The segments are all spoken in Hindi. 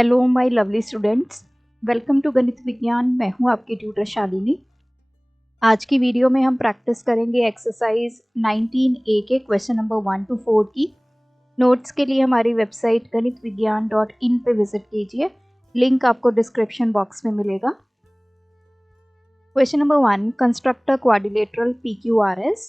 Hello my lovely students, welcome to Ganit Vigyan. मैं हूं आपकी ट्यूटर शालिनी। आज की वीडियो में हम प्रैक्टिस करेंगे एक्सरसाइज 19A के क्वेश्चन नंबर 1 to 4 की। नोट्स के लिए हमारी वेबसाइट ganitviggyan.in पे विजिट कीजिए, लिंक आपको डिस्क्रिप्शन बॉक्स में मिलेगा। Question number 1, construct a quadrilateral PQRS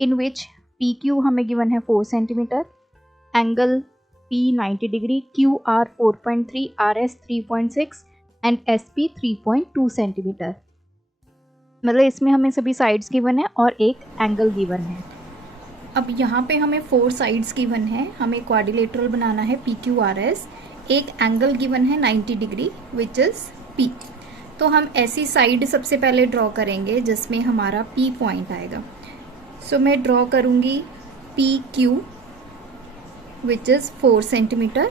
in which PQ हमें गिवन है 4 centimetre, angle P 90 degree, QR 4.3, RS 3.6 and SP 3.2 centimetre. मतलब इसमें हमें सभी साइड्स गिवन है और एक एंगल गिवन है। अब यहाँ पे हमें 4 साइड्स गिवन है, हमें क्वाड्रिलेटरल बनाना है PQRS। एक एंगल गिवन है 90 डिग्री विच इज P। तो हम ऐसी साइड सबसे पहले ड्रॉ करेंगे जिसमें हमारा P पॉइंट आएगा। सो मैं ड्रॉ करूँगी PQ which is 4 centimeter.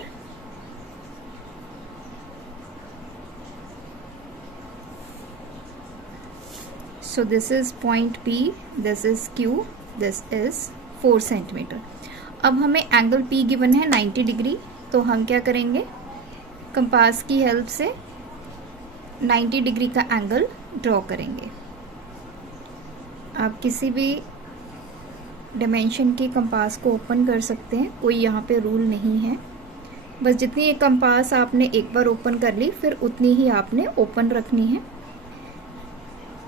So this is point P, this is Q, this is 4 centimeter. अब हमें एंगल P गिवन है 90 डिग्री, तो हम क्या करेंगे, कंपास की हेल्प से 90 डिग्री का एंगल ड्रॉ करेंगे। आप किसी भी डायमेंशन के कंपास को ओपन कर सकते हैं, कोई यहाँ पे रूल नहीं है। बस जितनी एक कंपास आपने एक बार ओपन कर ली, फिर उतनी ही आपने ओपन रखनी है।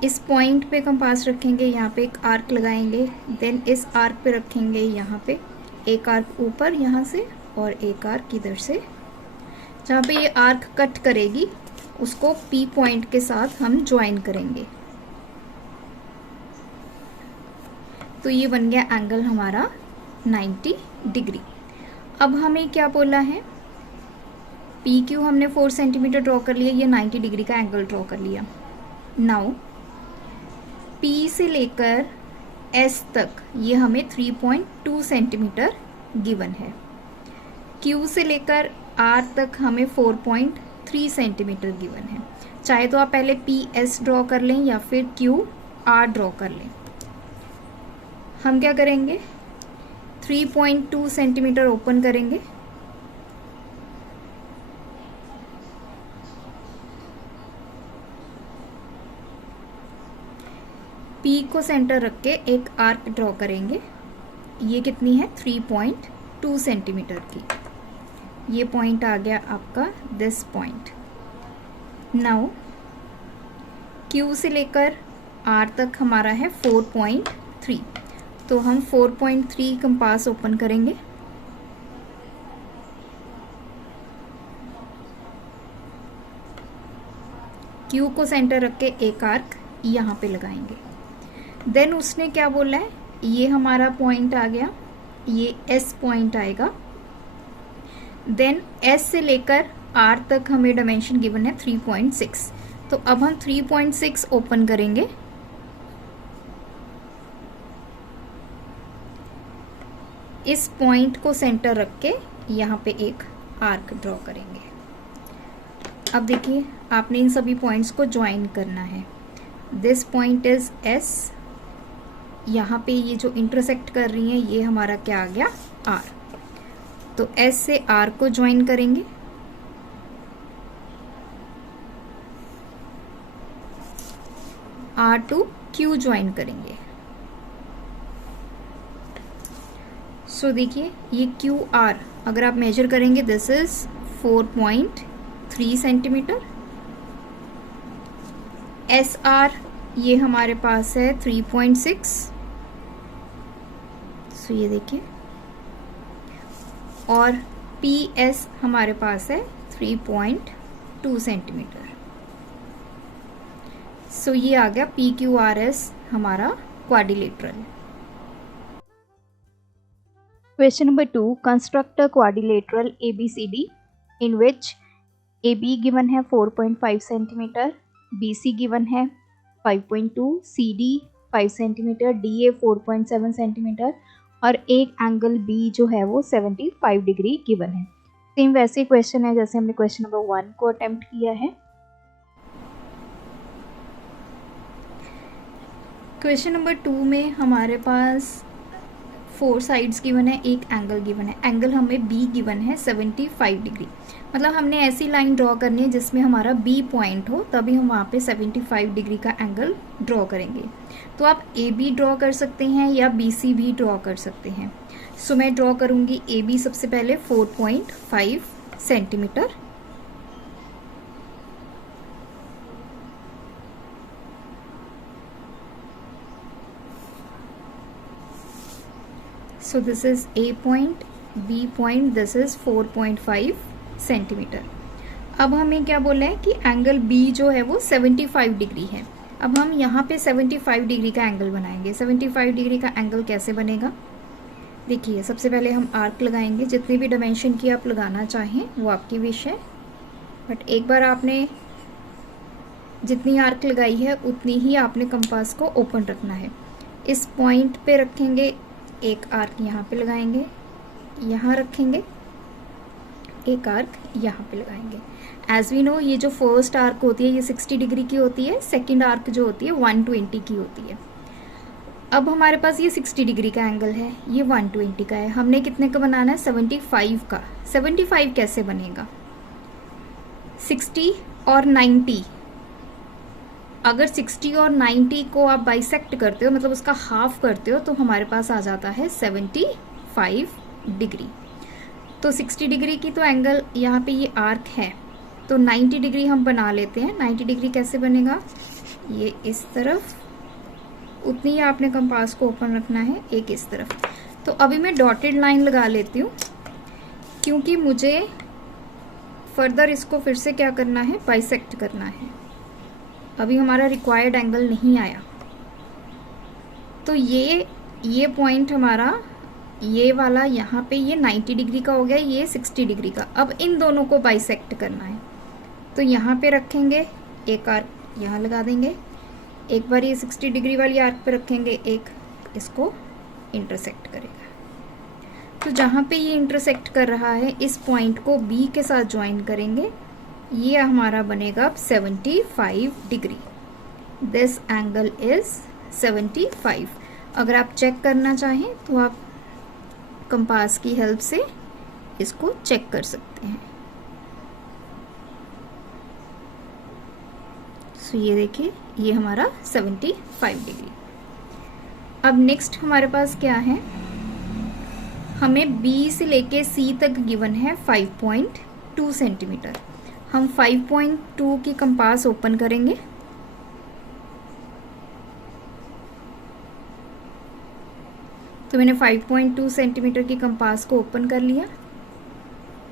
इस पॉइंट पे कंपास रखेंगे, यहाँ पे एक आर्क लगाएंगे, देन इस आर्क पे रखेंगे, यहाँ पे एक आर्क ऊपर यहाँ से और एक आर्क इधर से। जहाँ पे ये आर्क कट करेगी उसको P पॉइंट के साथ हम ज्वाइन करेंगे। तो ये बन गया एंगल हमारा 90 डिग्री। अब हमें क्या बोला है, PQ हमने 4 सेंटीमीटर ड्रॉ कर लिया, ये 90 डिग्री का एंगल ड्रॉ कर लिया। नाउ P से लेकर S तक ये हमें 3.2 सेंटीमीटर गिवन है। Q से लेकर R तक हमें 4.3 सेंटीमीटर गिवन है। चाहे तो आप पहले PS ड्रॉ कर लें या फिर QR ड्रॉ कर लें। हम क्या करेंगे, 3.2 सेंटीमीटर ओपन करेंगे, P को सेंटर रख के एक आर्क ड्रॉ करेंगे। ये कितनी है, 3.2 सेंटीमीटर की। ये पॉइंट आ गया आपका दिस पॉइंट। नाउ Q से लेकर R तक हमारा है 4.3, तो हम 4.3 कंपास ओपन करेंगे। Q को सेंटर रख के एक आर्क यहाँ पे लगाएंगे। देन उसने क्या बोला है, ये हमारा पॉइंट आ गया, ये S पॉइंट आएगा। देन S से लेकर R तक हमें डायमेंशन गिवन है 3.6, तो अब हम 3.6 ओपन करेंगे। इस पॉइंट को सेंटर रख के यहाँ पे एक आर्क ड्रॉ करेंगे। अब देखिए, आपने इन सभी पॉइंट्स को ज्वाइन करना है। दिस पॉइंट इज S, यहाँ पे ये जो इंटरसेक्ट कर रही हैं ये हमारा क्या आ गया, R। तो S से R को ज्वाइन करेंगे, R टू Q ज्वाइन करेंगे। सो देखिए, ये QR अगर आप मेजर करेंगे, दिस इज 4.3 सेंटीमीटर। SR ये हमारे पास है 3.6। सो ये देखिए, और PS हमारे पास है 3.2 सेंटीमीटर। सो ये आ गया PQRS हमारा quadrilateral. Question number 2, construct a quadrilateral ABCD in which AB given है 4.5 सेंटीमीटर, BC given है 5.2, CD 5 सेंटीमीटर, DA 4.7 सेंटीमीटर और एक एंगल B जो है वो 75 डिग्री गिवन है। सेम वैसे क्वेश्चन है जैसे हमने क्वेश्चन नंबर 1 को अटेम्प्ट किया है। क्वेश्चन नंबर 2 में हमारे पास 4 साइड्स गिवन है, एक एंगल गिवन है। एंगल हमें बी गिवन है 75 डिग्री, मतलब हमने ऐसी लाइन ड्रॉ करनी है जिसमें हमारा बी पॉइंट हो, तभी हम वहाँ पे 75 डिग्री का एंगल ड्रॉ करेंगे। तो आप ए बी ड्रॉ कर सकते हैं या बी सी भी ड्रॉ कर सकते हैं। सो मैं ड्रॉ करूँगी ए बी सबसे पहले 4.5 centimetre. So this is A point, B point, this is 4.5 centimetre. अब हमें क्या बोला है कि एंगल B जो है वो 75 डिग्री है। अब हम यहाँ पे 75 डिग्री का एंगल बनाएंगे। 75 डिग्री का एंगल कैसे बनेगा, देखिए सबसे पहले हम आर्क लगाएंगे। जितनी भी डायमेंशन की आप लगाना चाहें वो आपकी विश है, बट एक बार आपने जितनी आर्क लगाई है उतनी ही आपने कंपास को ओपन रखना है। इस पॉइंट पे रखेंगे, एक आर्क यहाँ पे लगाएंगे, यहाँ रखेंगे, एक आर्क यहाँ पे लगाएंगे। एज वी नो ये जो फर्स्ट आर्क होती है ये 60 डिग्री की होती है, सेकंड आर्क जो होती है 120 की होती है। अब हमारे पास ये 60 डिग्री का एंगल है, ये 120 का है। हमने कितने का बनाना है, 75 का। 75 कैसे बनेगा, 60 और 90, अगर 60 और 90 को आप बाइसेक्ट करते हो, मतलब उसका हाफ करते हो, तो हमारे पास आ जाता है 75 डिग्री। तो 60 डिग्री की तो एंगल यहाँ पे ये आर्क है, तो 90 डिग्री हम बना लेते हैं। 90 डिग्री कैसे बनेगा, ये इस तरफ, उतनी ही आपने कंपास को ओपन रखना है, एक इस तरफ। तो अभी मैं डॉटेड लाइन लगा लेती हूँ, क्योंकि मुझे फर्दर इसको फिर से क्या करना है, बाइसेक्ट करना है। अभी हमारा रिक्वायर्ड एंगल नहीं आया, तो ये पॉइंट हमारा ये वाला यहाँ पे ये 90 डिग्री का हो गया, ये 60 डिग्री का। अब इन दोनों को बाइसेक्ट करना है, तो यहाँ पे रखेंगे, एक आर्क यहाँ लगा देंगे, एक बार ये 60 डिग्री वाली आर्क पे रखेंगे, एक इसको इंटरसेक्ट करेगा। तो जहाँ पे ये इंटरसेक्ट कर रहा है इस पॉइंट को बी के साथ ज्वाइन करेंगे, ये हमारा बनेगा 75 डिग्री। This angle is 75। अगर आप चेक करना चाहें तो आप कंपास की हेल्प से इसको चेक कर सकते हैं। सो ये देखिए, ये हमारा 75 डिग्री। अब नेक्स्ट हमारे पास क्या है, हमें B से लेके C तक गिवन है 5.2 सेंटीमीटर। हम 5.2 की कंपास ओपन करेंगे, तो मैंने 5.2 सेंटीमीटर की कंपास को ओपन कर लिया।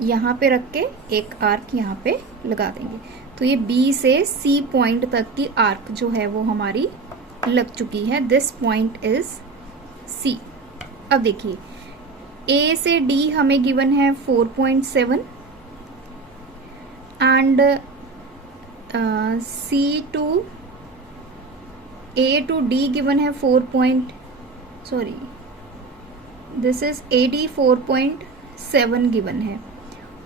यहाँ पे रख के एक आर्क यहाँ पे लगा देंगे, तो ये B से C पॉइंट तक की आर्क जो है वो हमारी लग चुकी है। This point is C। अब देखिए A से D हमें गिवन है 4.7 and C to A to D given है दिस इज AD 4.7 गिवन है,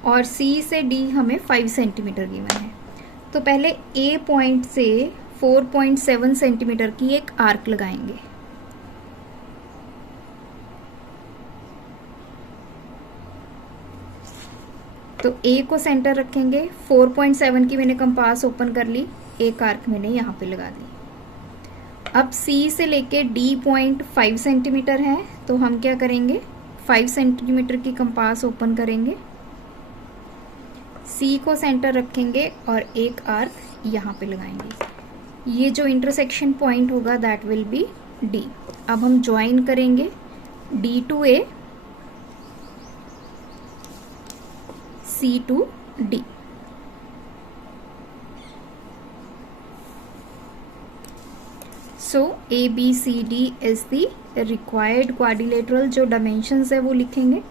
और C से D हमें 5 सेंटीमीटर गिवन है। तो पहले A पॉइंट से 4.7 सेंटीमीटर की एक आर्क लगाएंगे। तो A को सेंटर रखेंगे, 4.7 की मैंने कंपास ओपन कर ली, एक आर्क मैंने यहाँ पे लगा दी। अब C से लेके D पॉइंट 5 सेंटीमीटर है, तो हम क्या करेंगे, 5 सेंटीमीटर की कंपास ओपन करेंगे, C को सेंटर रखेंगे और एक आर्क यहाँ पे लगाएंगे। ये जो इंटरसेक्शन पॉइंट होगा दैट विल बी D। अब हम ज्वाइन करेंगे D to A, C to D। So ABCD is the required quadrilateral. जो डायमेंशंस है वो लिखेंगे,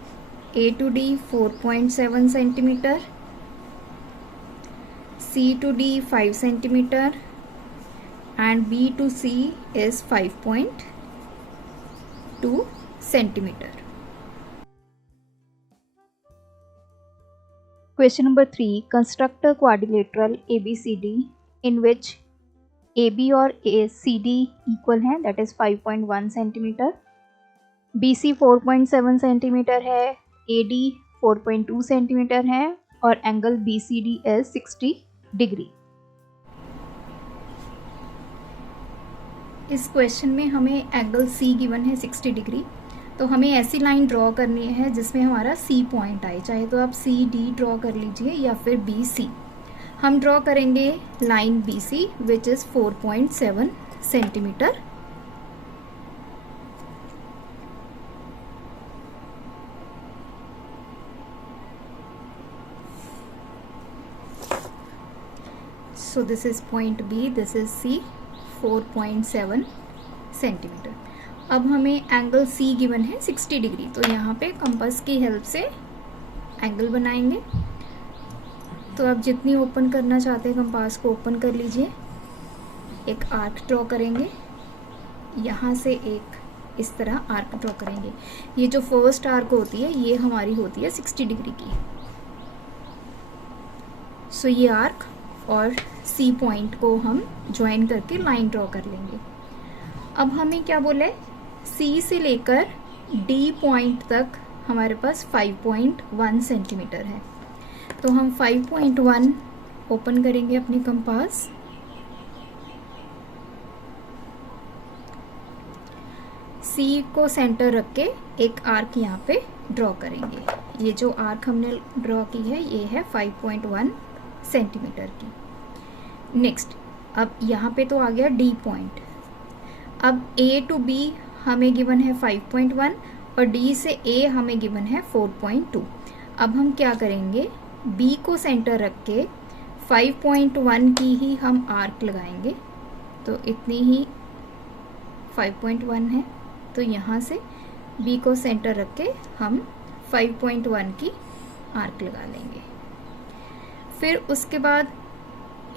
A to D 4.7 centimetre, C to D 5 centimetre and B to C is 5.2 सेंटीमीटर। Question number 3. Construct a quadrilateral ABCD in which AB और CD equal हैं, that is 5.1 centimetre, BC 4.7 centimetre है, AD 4.2 सेंटीमीटर है और एंगल BCD is 60 डिग्री। इस क्वेश्चन में हमें एंगल C गिवन है 60 डिग्री, तो हमें ऐसी लाइन ड्रॉ करनी है जिसमें हमारा C पॉइंट आए, चाहे तो आप CD ड्रॉ कर लीजिए या फिर BC। हम ड्रॉ करेंगे line BC which is 4.7 centimetre. So this is point B, this is C, 4.7 centimetre. अब हमें एंगल C गिवन है 60 डिग्री, तो यहाँ पे कंपास की हेल्प से एंगल बनाएंगे। तो आप जितनी ओपन करना चाहते हैं कंपास को ओपन कर लीजिए। एक आर्क ड्रॉ करेंगे, यहाँ से एक इस तरह आर्क ड्रॉ करेंगे। ये जो फर्स्ट आर्क होती है ये हमारी होती है 60 डिग्री की। सो ये आर्क और C पॉइंट को हम ज्वाइन करके लाइन ड्रॉ कर लेंगे। अब हमें क्या बोले, C से लेकर D पॉइंट तक हमारे पास 5.1 सेंटीमीटर है, तो हम 5.1 ओपन करेंगे अपनी कंपास। C को सेंटर रख के एक आर्क यहाँ पे ड्रॉ करेंगे। ये जो आर्क हमने ड्रॉ की है ये है 5.1 सेंटीमीटर की। नेक्स्ट, अब यहाँ पे तो आ गया D पॉइंट। अब A टू B हमें गिवन है 5.1 और D से A हमें गिवन है 4.2। अब हम क्या करेंगे, B को सेंटर रख के 5.1 की ही हम आर्क लगाएंगे, तो इतनी ही 5.1 है, तो यहाँ से B को सेंटर रख के हम 5.1 की आर्क लगा लेंगे। फिर उसके बाद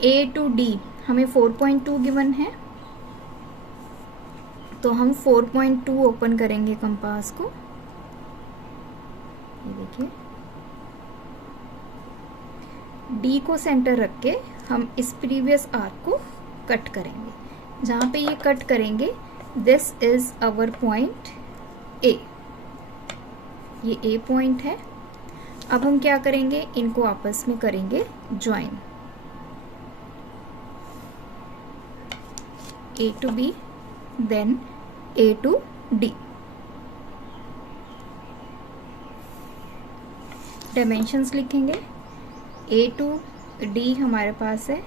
A टू D हमें 4.2 गिवन है, तो हम 4.2 ओपन करेंगे कंपास को। ये देखिए, D को सेंटर रख के हम इस प्रीवियस आर्क को कट करेंगे। जहाँ पे ये कट करेंगे this is our point A, ये A पॉइंट है। अब हम क्या करेंगे, इनको आपस में करेंगे join, A to B then A to D। Dimensions लिखेंगे, A टू D हमारे पास है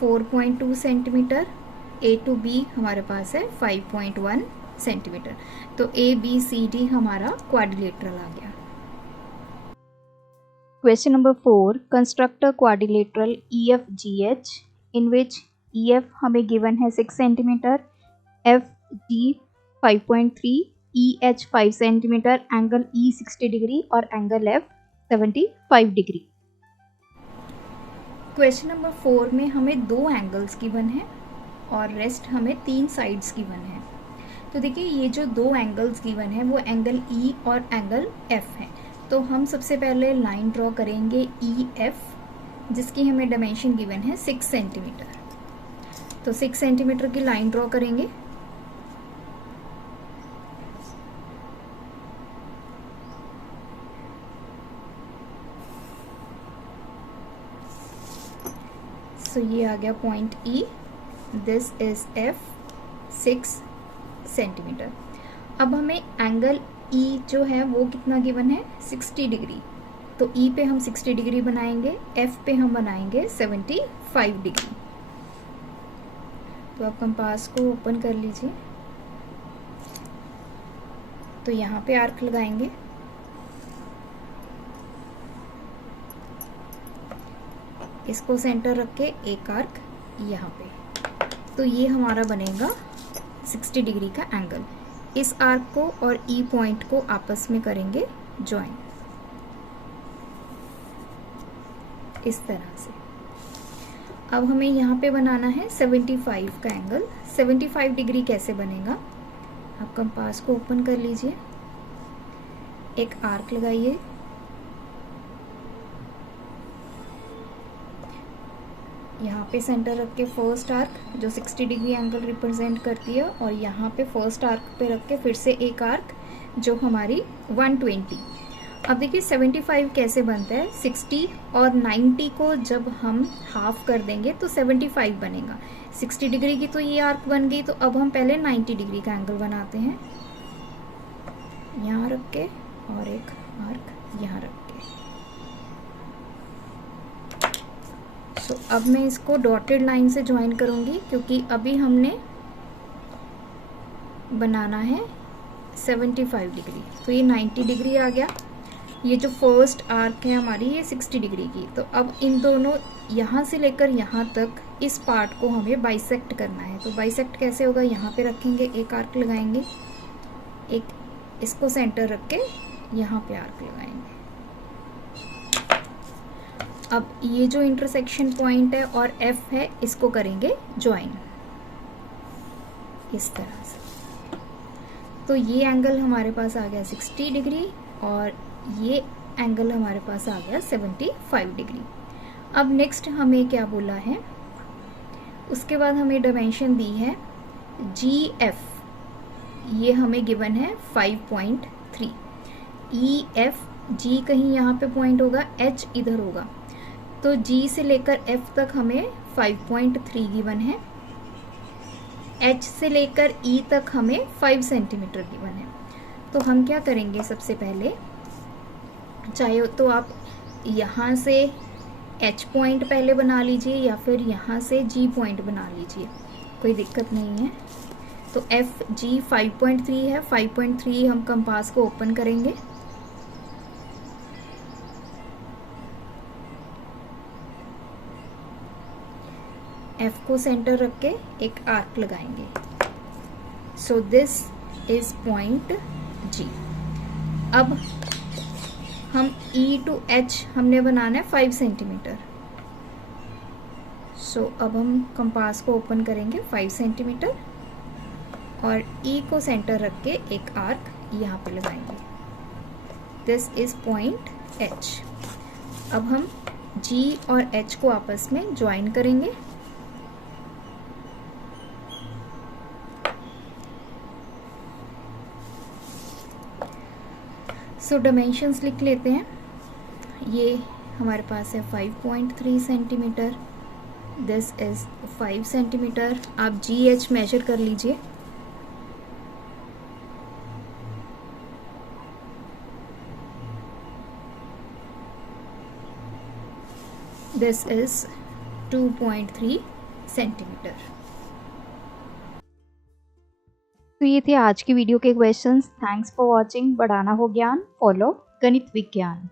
4.2 सेंटीमीटर, A टू B हमारे पास है 5.1 सेंटीमीटर, तो ABCD हमारा क्वाड्रिलेटरल आ गया। Question number 4. Construct a quadrilateral EFGH in which EF हमें given है 6 centimetre, FG 5.3, EH 5 centimetre, angle E 60 degree और angle F 75 degree. Question number 4 में हमें 2 एंगल्स गिवन है और रेस्ट हमें 3 साइड्स गिवन है। तो देखिए, ये जो 2 एंगल्स गिवन है वो एंगल E और एंगल F है। तो हम सबसे पहले लाइन ड्रॉ करेंगे EF, जिसकी हमें डायमेंशन गिवन है 6 सेंटीमीटर। तो 6 सेंटीमीटर की लाइन ड्रॉ करेंगे। सो ये आ गया point E, this is F 6 centimetre. अब हमें एंगल E जो है वो कितना गिवन है, 60 डिग्री। तो E पे हम 60 डिग्री बनाएंगे, F पे हम बनाएंगे 75 डिग्री। तो आप कंपास को ओपन कर लीजिए, तो यहाँ पे आर्क लगाएंगे। इसको सेंटर रख के एक आर्क यहाँ पे, तो ये हमारा बनेगा 60 डिग्री का एंगल। इस आर्क को और E पॉइंट को आपस में करेंगे ज्वाइन इस तरह से। अब हमें यहाँ पे बनाना है 75 का एंगल। 75 डिग्री कैसे बनेगा, आप कंपास को ओपन कर लीजिए, एक आर्क लगाइए, यहाँ पे सेंटर रख के फर्स्ट आर्क जो 60 डिग्री एंगल रिप्रेजेंट करती है, और यहाँ पे फर्स्ट आर्क पे रख के फिर से एक आर्क जो हमारी 120। अब देखिए 75 कैसे बनता है, 60 और 90 को जब हम हाफ कर देंगे तो 75 बनेगा। 60 डिग्री की तो ये आर्क बन गई, तो अब हम पहले 90 डिग्री का एंगल बनाते हैं, यहाँ रख के और एक आर्क यहाँ रख के। सो अब मैं इसको डॉटेड लाइन से ज्वाइन करूँगी, क्योंकि अभी हमने बनाना है 75 डिग्री, तो ये 90 डिग्री आ गया। ये जो फर्स्ट आर्क है हमारी ये 60 डिग्री की, तो अब इन दोनों यहाँ से लेकर यहाँ तक इस पार्ट को हमें बाइसेक्ट करना है। तो बाइसेक्ट कैसे होगा, यहाँ पे रखेंगे, एक आर्क लगाएंगे, एक इसको सेंटर रख के यहाँ पे आर्क लगाएंगे। अब ये जो इंटरसेक्शन पॉइंट है और F है, इसको करेंगे ज्वाइन इस तरह से। तो ये एंगल हमारे पास आ गया 60 डिग्री और ये एंगल हमारे पास आ गया 75 डिग्री। अब नेक्स्ट हमें क्या बोला है, उसके बाद हमें डायमेंशन दी है GF, ये हमें गिवन है 5.3। EF, G कहीं यहाँ पे पॉइंट होगा, H इधर होगा, तो G से लेकर F तक हमें 5.3 गिवन है। H से लेकर E तक हमें 5 सेंटीमीटर गिवन है। तो हम क्या करेंगे, सबसे पहले चाहे तो आप यहाँ से H पॉइंट पहले बना लीजिए या फिर यहाँ से G पॉइंट बना लीजिए, कोई दिक्कत नहीं है। तो FG 5.3 है, 5.3 हम कंपास को ओपन करेंगे, F को सेंटर रख के एक आर्क लगाएंगे। So this is point G। अब हम E to H हमने बनाना है 5 सेंटीमीटर। सो अब हम कंपास को ओपन करेंगे 5 सेंटीमीटर और E को सेंटर रख के एक आर्क यहाँ पे लगाएंगे। This is point H। अब हम G और H को आपस में ज्वाइन करेंगे। सो डायमेंशंस लिख लेते हैं। ये हमारे पास है 5.3 सेंटीमीटर, दिस इज 5 सेंटीमीटर। आप GH मेजर कर लीजिए। This is 2.3 centimetre. तो ये थे आज की वीडियो के क्वेश्चंस। Thanks for watching. बढ़ाना हो ज्ञान, फॉलो गणित विज्ञान।